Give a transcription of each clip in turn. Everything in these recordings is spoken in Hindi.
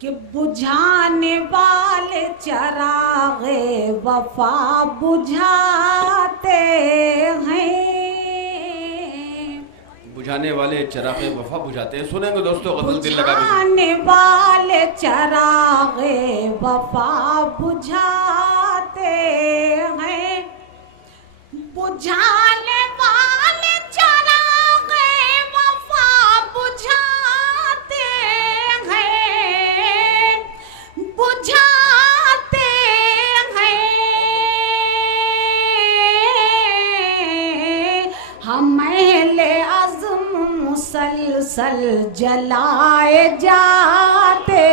कि बुझाने वाले चरागे वफा बुझाते हैं। बुझाने वाले चरागे वफा बुझाते हैं। सुनेंगे दोस्तों गजल दिल लगा के। बुझाने वाले चरागे वफा बुझाते हैं। बुझाने वाले चरागे वफा बुझाते हैं। बुझाते हैं। हम अहले अज़्म मुसलसल जलाए जाते।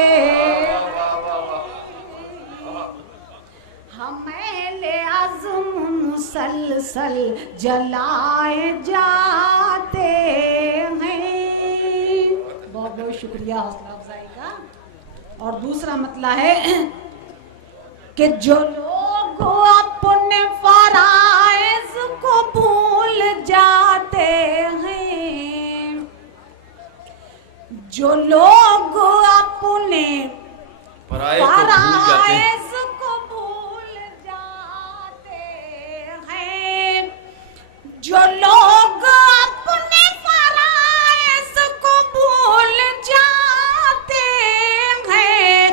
हम अहले अज़्म मुसलसल जलाए जाते हैं। बहुत बहुत शुक्रिया हौसला अफजाई का। और दूसरा मतला है कि जो लोग अपने फराइज़ को भूल जाते हैं। जो लोग अपने फराइज़ को भूल जाते हैं। जो लोग अपने फराइज़ को भूल जाते हैं।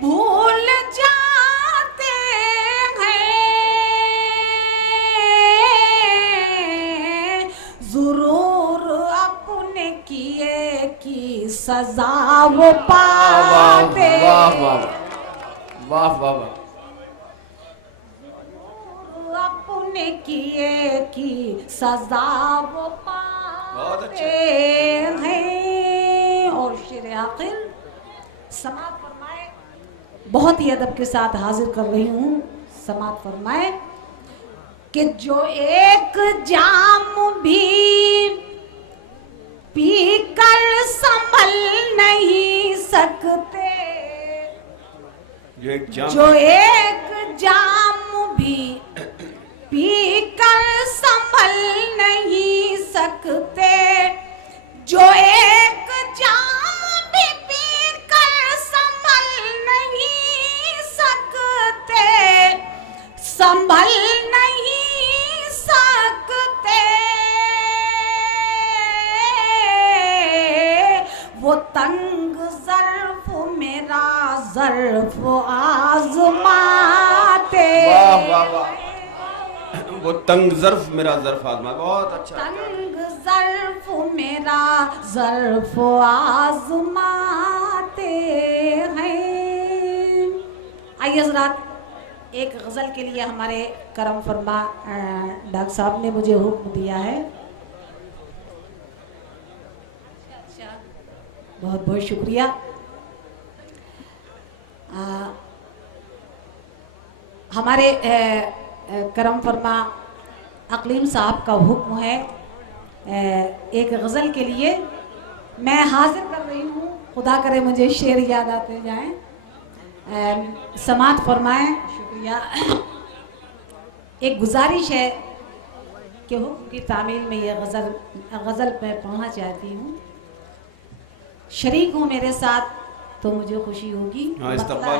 भूल जाते हैं। ज़रूर अपने किए की सजा वो पाते। वाह वाह वाह वाह वाह। अपने किए की सजा वो पाते हैं। और शेर आखिर समात फरमाए। बहुत ही अदब के साथ हाजिर कर रही हूँ। समात फरमाए कि जो एक जाम भी पी कर संभल नहीं सकते। जो एक जाम भी पी कर संभल नहीं सकते। जो एक जाम भी पी कर संभल नहीं सकते। संभल नहीं सकते। वो तंग ज़र्फ मेरा ज़र्फ आज़माते। वाह वाह वाह। वो तंग ज़र्फ मेरा ज़र्फ आज़मा। बहुत अच्छा। तंग ज़र्फ मेरा ज़र्फ आज़माते हैं। आइए हज़रात, एक गज़ल के लिए हमारे करम फरमा डॉक्टर साहब ने मुझे हुक्म दिया है। बहुत बहुत शुक्रिया। हमारे करम फरमा अकलीम साहब का हुक्म है एक गज़ल के लिए मैं हाजिर कर रही हूँ। खुदा करे मुझे शेर याद आते जाएं। समात फरमाएं। शुक्रिया। एक गुजारिश है कि हुक्म की तामील में ये गज़ल मैं पढ़ना चाहती हूँ। शरीक हो मेरे साथ तो मुझे खुशी होगी। मतलब है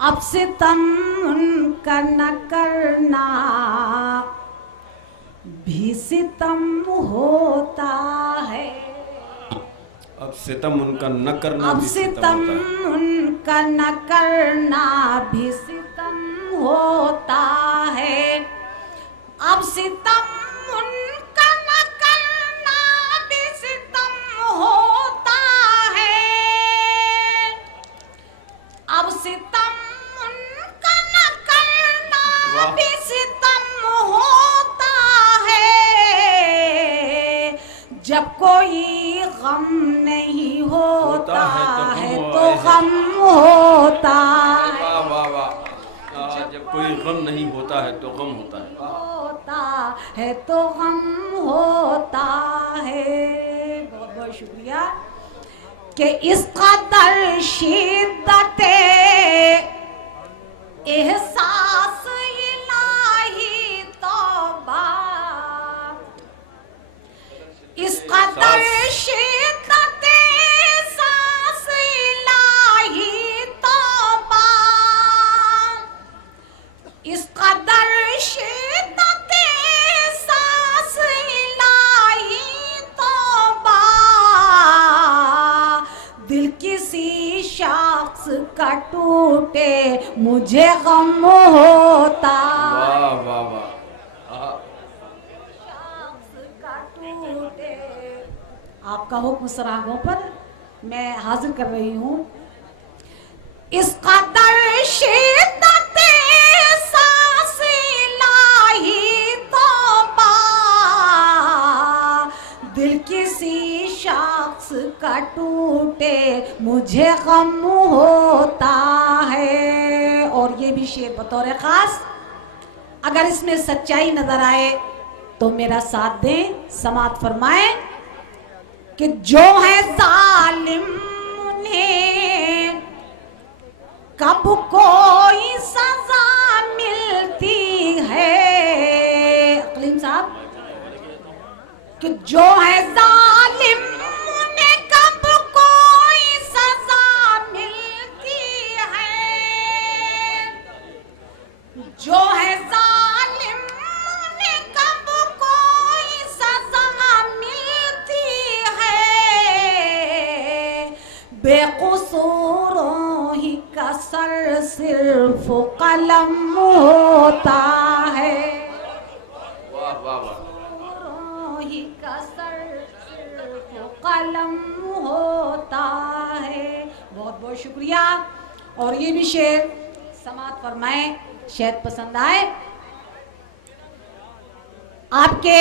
अब सितम उनका न करना भी सितम होता है। अब सितम उनका न करना अब सितम उनका न करना भी सितम होता है। अब सितम उनका न करना भी सितम होता है। अब सितम उनका न करना भी सितम होता है। जब कोई गम नहीं होता है तो गम होता है। वाह वाह वाह। जब कोई गम नहीं होता है तो गम होता है। होता है तो गम होता है। बहुत बहुत शुक्रिया कि इस कदर शिद्दत एहसास इलाही तौबा। इस कदर शिद्दत का टूटे मुझे गम होता। वाह वाह वाह। आपका हुक्म सरागों पर मैं हाजिर कर रही हूँ। इस कदर शिद्दत सांस लाही तौबा, दिल किसी शख्स का टूटे मुझे गम होता है। और ये भी शेर बतौर खास, अगर इसमें सच्चाई नजर आए तो मेरा साथ दें, समात फरमाएं कि जो है जालिम उन्हें कब कोई सजा मिलती है। अकलीम साहब, कि जो है जालिम उन्हें कब कोई सजा मिलती है। जो है जालिम उन्हें कब कोई सजा मिलती है। बेकसूरों ही का सर सिर्फ कलम होता है। वाह वाह वाह। बेकसूरों ही का सर सिर्फ कलम होता है। बहुत बहुत शुक्रिया। और ये भी शेर समात फरमाए, शायद पसंद आए। आपके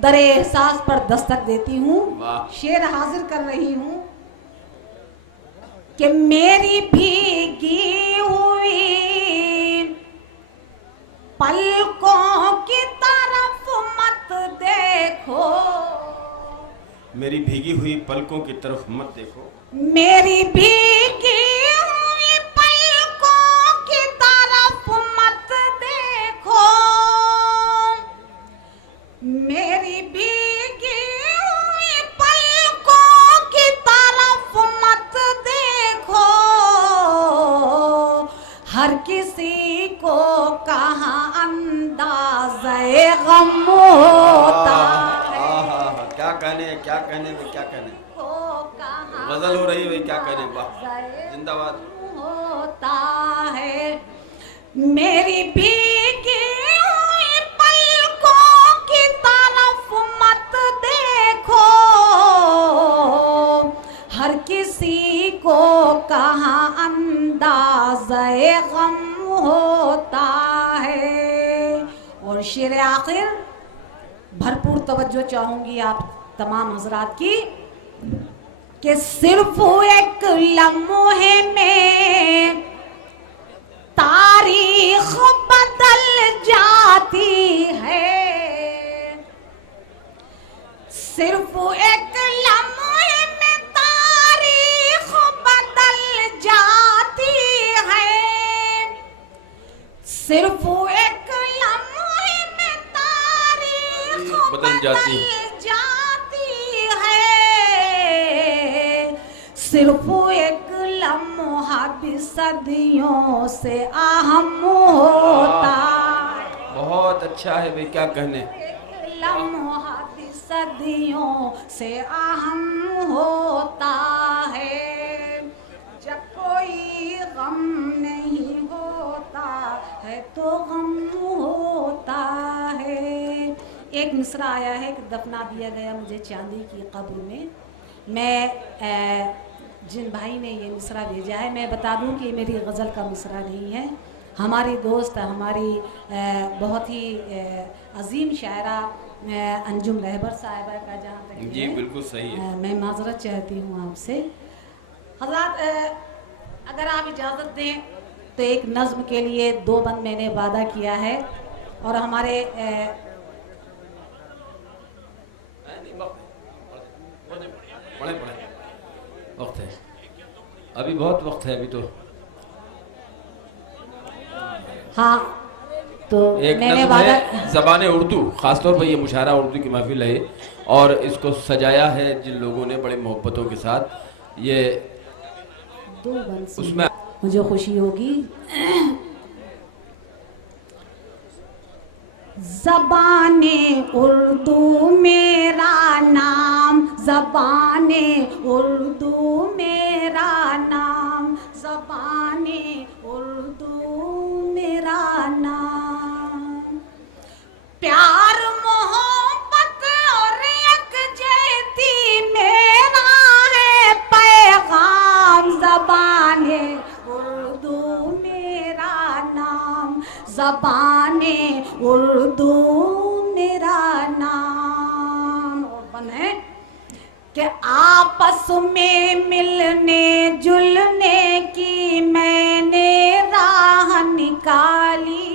दरे एहसास पर दस्तक देती हूँ, शेर हाजिर कर रही हूँ कि मेरी भीगी हुई पलकों की तरफ मत देखो। मेरी भीगी हुई पलकों की तरफ मत देखो। मेरी भीगी हुई पलकों की तरफ मत देखो। मेरी भीगी हुई पलकों की तरफ मत देखो। हर किसी को कहाँ अंदाज़े गम होता है। क्या कहने क्या कहने में क्या कहने, को कहाँ गजल हो रही है, क्या कहने। वाह, जिंदाबाद होता है। मेरी भीगी हुई पलकों की तरफ मत देखो। हर किसी को कहाँ अंदाज़े गम होता है। और शेर आखिर भरपूर तवज्जो चाहूंगी आप तमाम हजरात की, कि सिर्फ एक लम्हे में तारीख बदल जाती है। सिर्फ एक लम्हे में तारीख बदल जाती है। सिर्फ एक लम्हे में तारीख बदल जाती है। सिर्फ एक लम्हा भी सदियों से अहम होता है। बहुत अच्छा है भाई, क्या कहने। एक लम्हा भी सदियों से अहम होता है। जब कोई गम नहीं होता है तो गम होता है। एक मिसरा आया है कि दफना दिया गया मुझे चांदी की कब्र में। मैं जिन भाई ने ये मिसरा भेजा है, मैं बता दूं कि ये मेरी गज़ल का मिसरा नहीं है। हमारी दोस्त, हमारी बहुत ही अजीम शायरा अंजुम रहबर साहिबा का जहाँ तक जी बिल्कुल सही है। मैं माजरत चाहती हूँ आपसे हज़रात, अगर आप इजाज़त दें तो एक नज़्म के लिए 2 बंद मैंने वादा किया है। और हमारे वक्त है, अभी बहुत वक्त है अभी तो। हाँ, तो एक मैंने नज़्म वादा है ज़बान उर्दू, ख़ासतौर पर ये मुशायरा उर्दू की महफिल है और इसको सजाया है जिन लोगों ने बड़ी मोहब्बतों के साथ। ये 2 बंद उसमें मुझे खुशी होगी। ज़बाने उर्दू मेरा नाम, ज़बाने उर्दू मेरा नाम, ज़बान प्यार मोहब्बत और यकजहती मेरा है पैगाम, ज़बाने उर्दू मेरा नाम, ज़बाने उर्दू मेरा नाम। और बने कि आपस में मिलने जुलने की मैंने राह निकाली,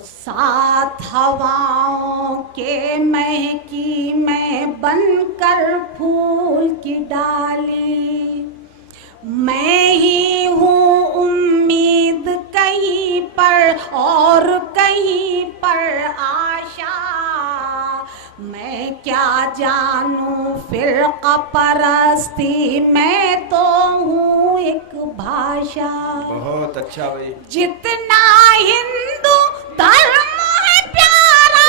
साथ हवाओं के महकी मैं बनकर फूल की डाली। मैं ही हूँ उम्मीद कहीं पर और कहीं पर आशा, मैं क्या जानूं फिरका परस्ती, मैं तो हूँ एक भाषा। बहुत अच्छा भाई। जितना हिंदू धर्म है प्यारा,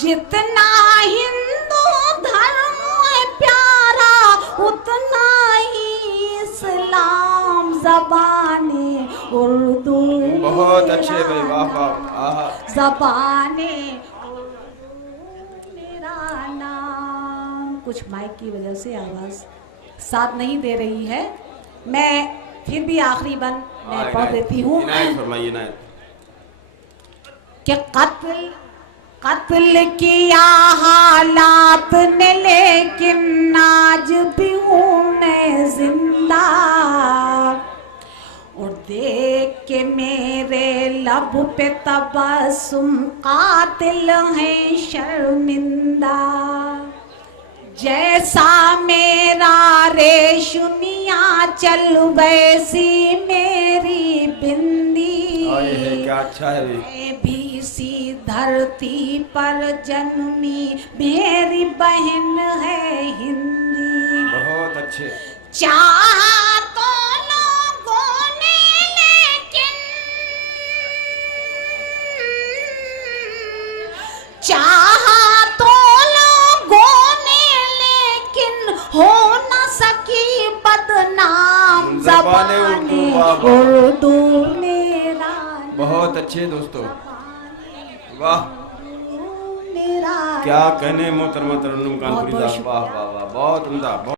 जितना हिंदू धर्म है प्यारा, उतना ही इस्लाम, ज़बाने उर्दू। बहुत अच्छे भाई, वाह वाह। ज़बाने उर्दू मेरा नाम। कुछ माइक की वजह से आवाज़ साथ नहीं दे रही है, मैं फिर भी आखिरी बन मैं पढ़ देती हूँ कि कत्ल किया हालात ने, लेकिन आज भी हूँ मैं जिंदा, और देख के मेरे लब पे तबस्सुम कातिल है शर्मिंदा। जैसा मेरा रेशमिया चल वैसी मेरी बिंदी, क्या अच्छा है। मैं भी सी धरती पर जन्मी, मेरी बहन है हिंदी। बहुत अच्छे। चाहा तो लोगों ने लेकिन, चाहा तो लोगों ने लेकिन, हो न सकी बदनाम, ज़बाने उर्दू मेरा। बहुत अच्छे दोस्तों, वाह मेरा क्या कहने मोहतरमा तरन्नुम कानपुरी साहब, वाह वाह वाह, बहुत उम्दा।